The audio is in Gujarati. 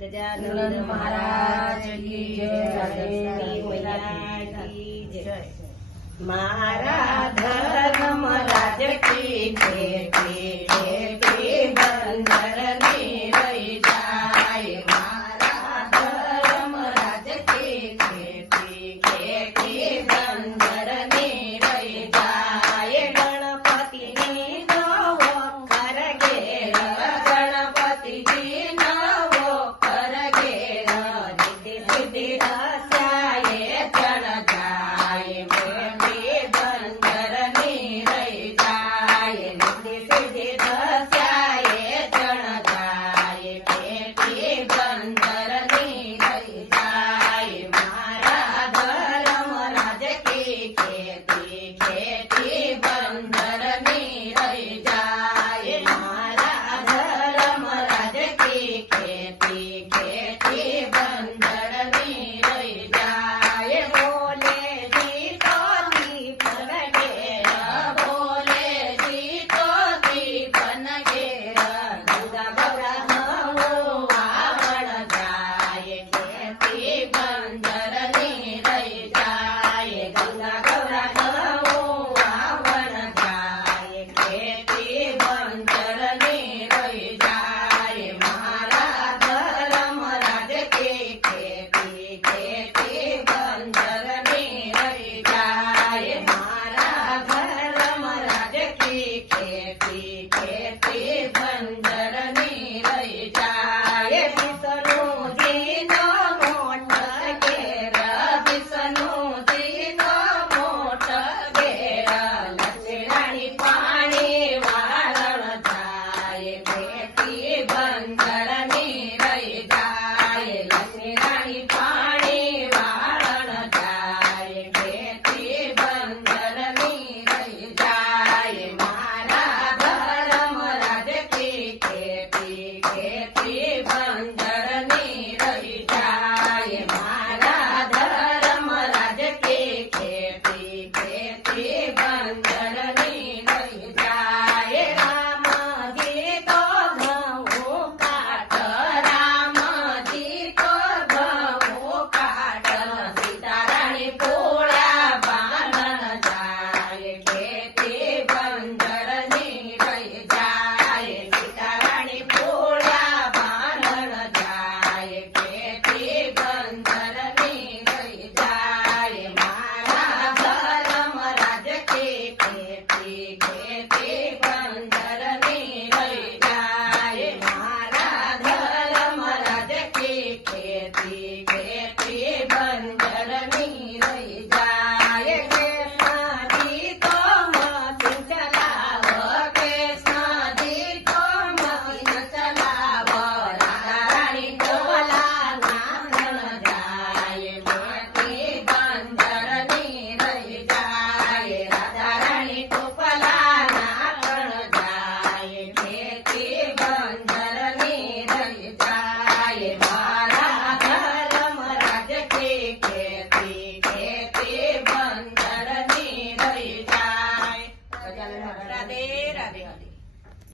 ગજાનંદ મહારાજ કી જય, લક્ષ્મી મૈયા કી જય। મારા ધર્મ રાજ કી ખેતી ખેતી બંદરની રહી જાય। મારા ધર્મ રાજ કી ખેતી ખેતી બંદરની રહી જાય। ગણપતિની નવો કર ઘેર, ગણપતિજી નવો કર ઘેર, નિધિ સિદ્ધિ રસ્યાએ ચણ જાય। મેળી બંદરની રહી જાય, નિધિ સિદ્ધિ રસ્યાએ ચણ જાય। ખેતી બંદરની રહી જાય। મારા ધર્મ રાજ કી ખેતી ખેતી બંદરની રહી જાય। મારા ધર્મ રાજ કી ખેતી ખેતી બંદરની રહી જાય। બોલે જીતોથી પન ઘેર, બોલે જીતોથી પન ઘેર, ગંગા ગૌરા વાવણ જાય। ખેતી બંદરની રહી જાય, ગંગા ગૌરા વાવણ જાય। ખેતી બંદરની રહી જાય। મારા ધર્મ રાજ કી ખેતી ખેતી બંદરની રહી જાય। મારા ધર્મ રાજ કી ખેતી ખેતી બંદરની રહી જાય। વિષ્ણુજીનો મોટ ઘેર, વિષ્ણુજીનો મોટ ઘેર, લક્ષ્મી પાણી વાળણ જાય। ખેતી બંદરની રહી જાય, લક્ષ્મી પાણી વાળણ જાય। ખેતી બંદરની રહી જાય। મારા ધર્મ રાજ કી ખેતી ખેતી